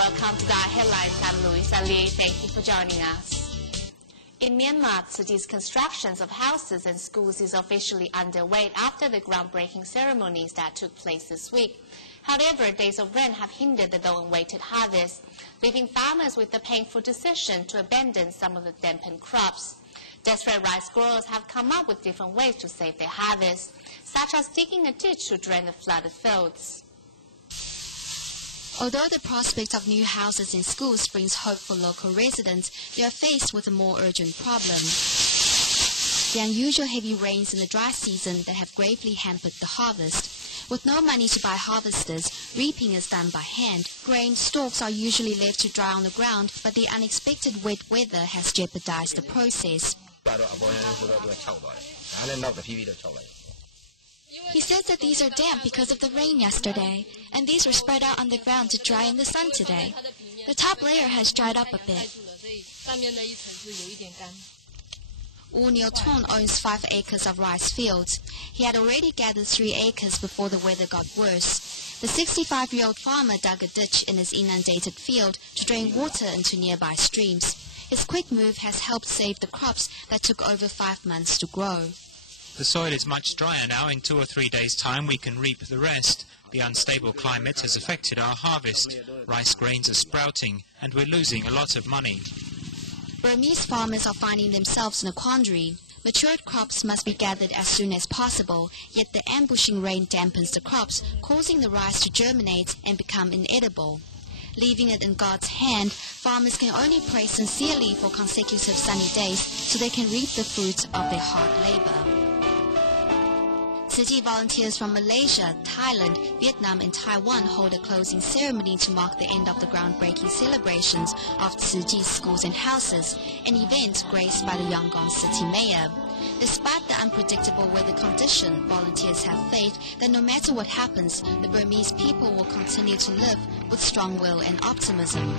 welcome to the headlines. I'm Louisa Lee. Thank you for joining us. In Myanmar, cities' constructions of houses and schools is officially underway after the groundbreaking ceremonies that took place this week. However, days of rain have hindered the long-awaited harvest, leaving farmers with the painful decision to abandon some of the dampened crops. Desperate rice growers have come up with different ways to save their harvest, such as digging a ditch to drain the flooded fields. Although the prospect of new houses and schools brings hope for local residents, they are faced with a more urgent problem. The unusual heavy rains in the dry season that have gravely hampered the harvest. With no money to buy harvesters, reaping is done by hand. Grain stalks are usually left to dry on the ground, but the unexpected wet weather has jeopardized the process. He says that these are damp because of the rain yesterday, and these were spread out on the ground to dry in the sun today. The top layer has dried up a bit. Neil owns 5 acres of rice fields. He had already gathered 3 acres before the weather got worse. The 65-year-old farmer dug a ditch in his inundated field to drain water into nearby streams. His quick move has helped save the crops that took over 5 months to grow. The soil is much drier now. In 2 or 3 days' time we can reap the rest. The unstable climate has affected our harvest. Rice grains are sprouting and we're losing a lot of money. Burmese farmers are finding themselves in a quandary. Matured crops must be gathered as soon as possible, yet the ambushing rain dampens the crops, causing the rice to germinate and become inedible. Leaving it in God's hand, farmers can only pray sincerely for consecutive sunny days so they can reap the fruits of their hard labor. Tzu Chi volunteers from Malaysia, Thailand, Vietnam and Taiwan hold a closing ceremony to mark the end of the groundbreaking celebrations of Tzu Chi's schools and houses, an event graced by the Yangon city mayor. Despite the unpredictable weather condition, volunteers have faith that no matter what happens, the Burmese people will continue to live with strong will and optimism.